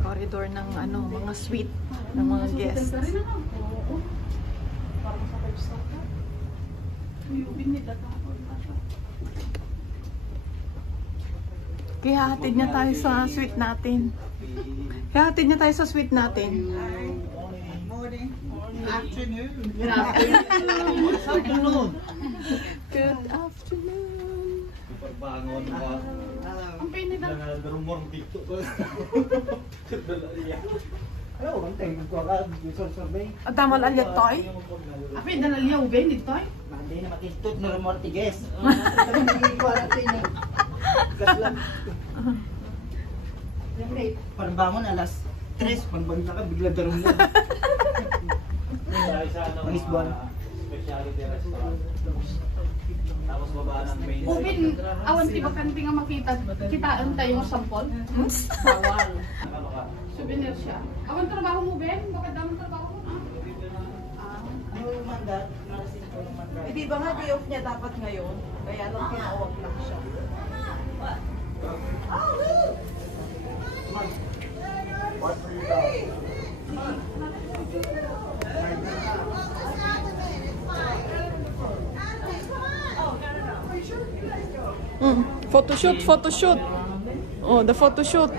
Corridor ng ano, mga suite ng mga guests. Kaya hatid niya tayo sa suite natin. Morning. Afternoon. Good afternoon. Bangon ka. Ang pinit na. Rumor dito. Hello, ang tayo ko ka gusto survey. At tamal alyat toy? Ako yung dalaliyaw ba dito ay? Hindi na makistot na rumor tiges. Parbangon alas 3, pagbanta ka bigla darong mo. Pang-isbon. Specialty restaurant. Tapos baba ng main. Ubin, awan ti ba kanti nga makita, kitaan tayo yung sampol? Bawal. Souvenir siya. Awan trabaho mo, Ben? Bakit damang trabaho mo? Ano yung mandat? Narasin ko yung mandat. Hindi ba nga day off niya dapat ngayon? Kaya lang pinawag lang siya. Photoshoot. Oh, the photoshoot.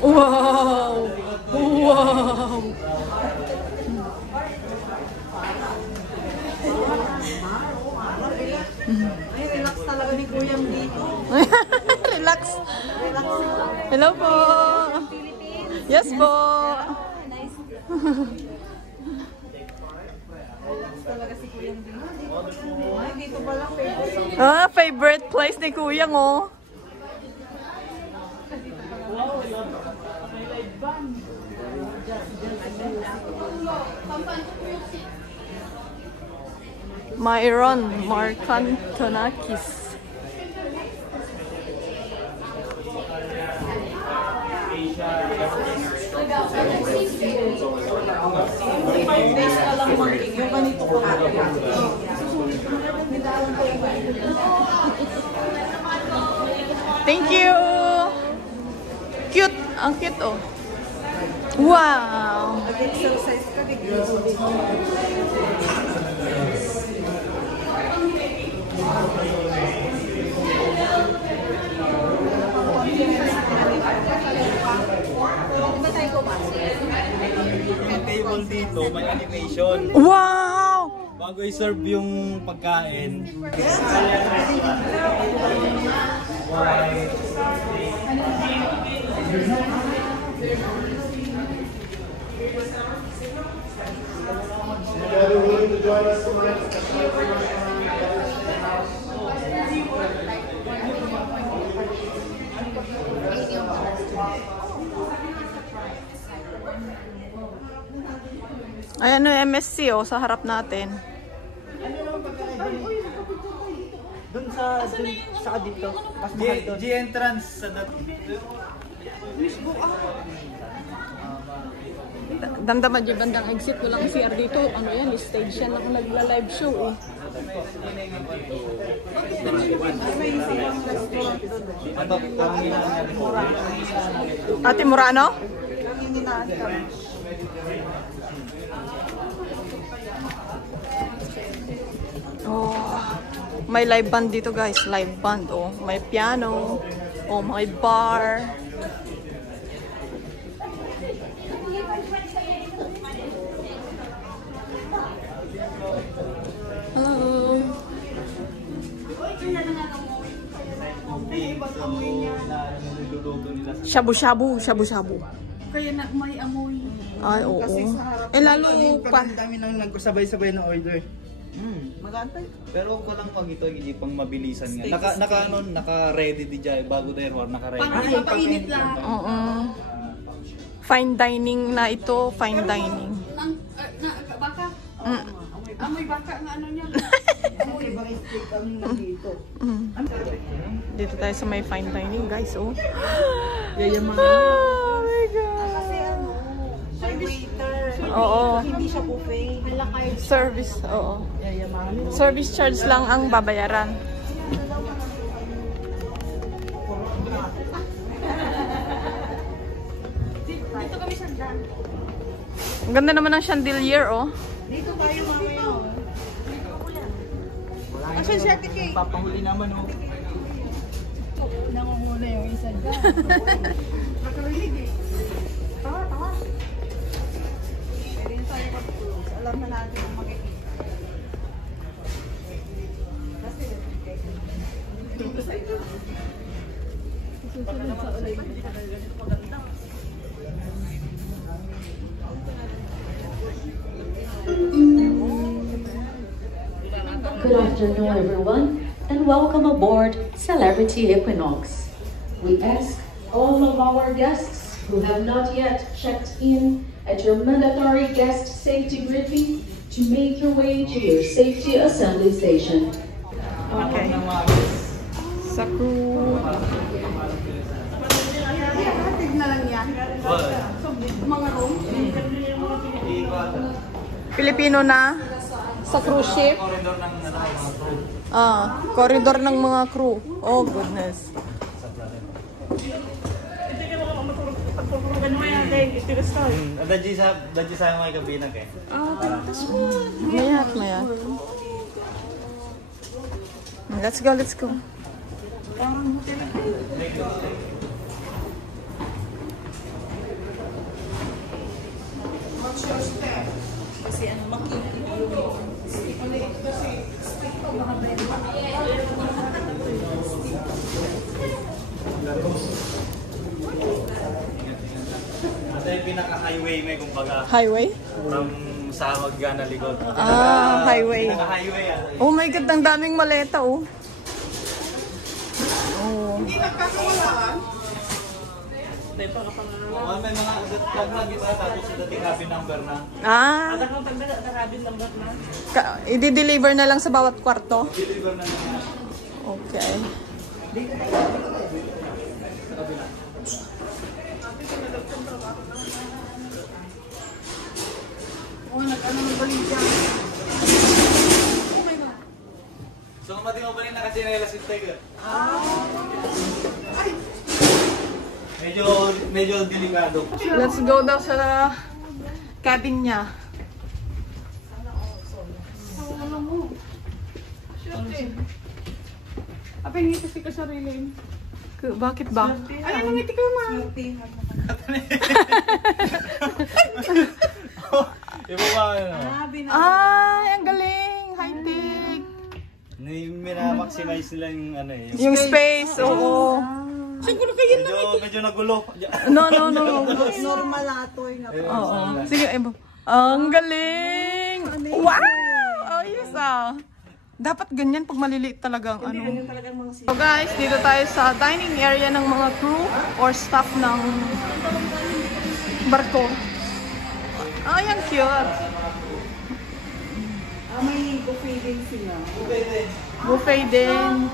Wow! Ay, relax talaga ni Kuyang dito. Relax. Hello po. Yes po. Relax talaga si Kuyang dito. Ay, dito pala favorite. Favorite place ni Kuya ngo. Myron Markantonakis. Thank you. Cute, ang cute oh. Wow. Exercise ka dito. Yung table dito, may animation. Wow. Bago i-serve yung pagkain. Ayan o, MSC oh, sa harap natin. Doon sa dito. Mas mahal doon. G-entrance sa Damdaman yung bandang exit, walang CR dito. Ano yan, stage yan ako nagla-live show eh. Ate Murano? Oh, may live band dito guys, live band oh. May piano, oh may bar. Hello. Shabu-shabu. Kaya na may amoy. Ay, oo. Kasi sa harap. Eh, lalo pa. Ang dami nang nagsabay-sabay na order. Magantay. Pero ko lang pag ito, hindi pang mabilisan nga. Naka-ready di dyan. Bago tayo, naka-ready. Parang ipapainit lang. Oo. Fine dining na ito, fine dining. Baka? Amoy baka nga ano niya. Amoy ibang steak ang nandito. Dito tayo sa may fine dining, guys, oh. Yayaman. Oh my God. Kasi may waiter. Oo. Hindi siya buffet. ala carte. Service, oo. Yayamanin. Service charge lang ang babayaran. Dito kami sa dyan. Ang ganda naman ng chandelier, oh. Dito tayo mamaya. Action certificate. Papahuli naman oh. Nangunguna yung isa dyan. Nakarinig eh. Tawa. Pwede tayo mag-close. Alam na natin ang makikita. Susunod sa ulay. Good afternoon, everyone, and welcome aboard Celebrity Equinox. We ask all of our guests who have not yet checked in at your mandatory guest safety briefing to make your way to your safety assembly station. Okay. Sa crew. Tig na lang yan. So, mga room. Pilipino na sa cruise ship. Corridor ng mga crew. Corridor ng mga crew. Oh, goodness. Dadji sa mga kabinag eh. Maya. Let's go, let's go. Ito yung pinaka-highway may kumbaga. Highway? From Samag na likod. Highway. Pinaka-highway Oh my God, ang daming maleta, oh. Hindi nagkakawalaan. May mga pag nag-isa tapos sa dating cabin number na. I-deliver na lang sa bawat kwarto? Deliver na naman. Okay. Nag-ano ng balik dyan. So kung mati mo ba rin nakasinela si Tiger? Medyo delikado. Let's go daw sa cabin niya. Wala mo. Shooting. Apay, ngiti ka sa sarili. Bakit ba? Ay, nangiti ka ma. Iba ba ano? Ay, ang galing! High-tech! Minamaximize nila yung ano eh. Yung space, oo. Siguro kayo na. Medyo nagulo. No. Normal atoy nga. Oo. Sige, ang galing! Wow! Ayos ah. Dapat ganyan pag maliliit talagang ano. So guys, dito tayo sa dining area ng mga crew or staff ng barko. Ay, ang cute. May buffet din sila. Buffet din.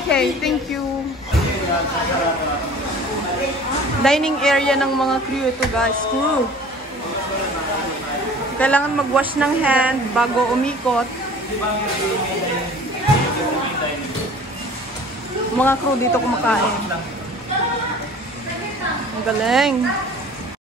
Okay. Thank you. Dining area ng mga crew ito guys. Crew. Kailangan mag-wash ng hand bago umikot. Mga crew dito kumakain. Ang galing.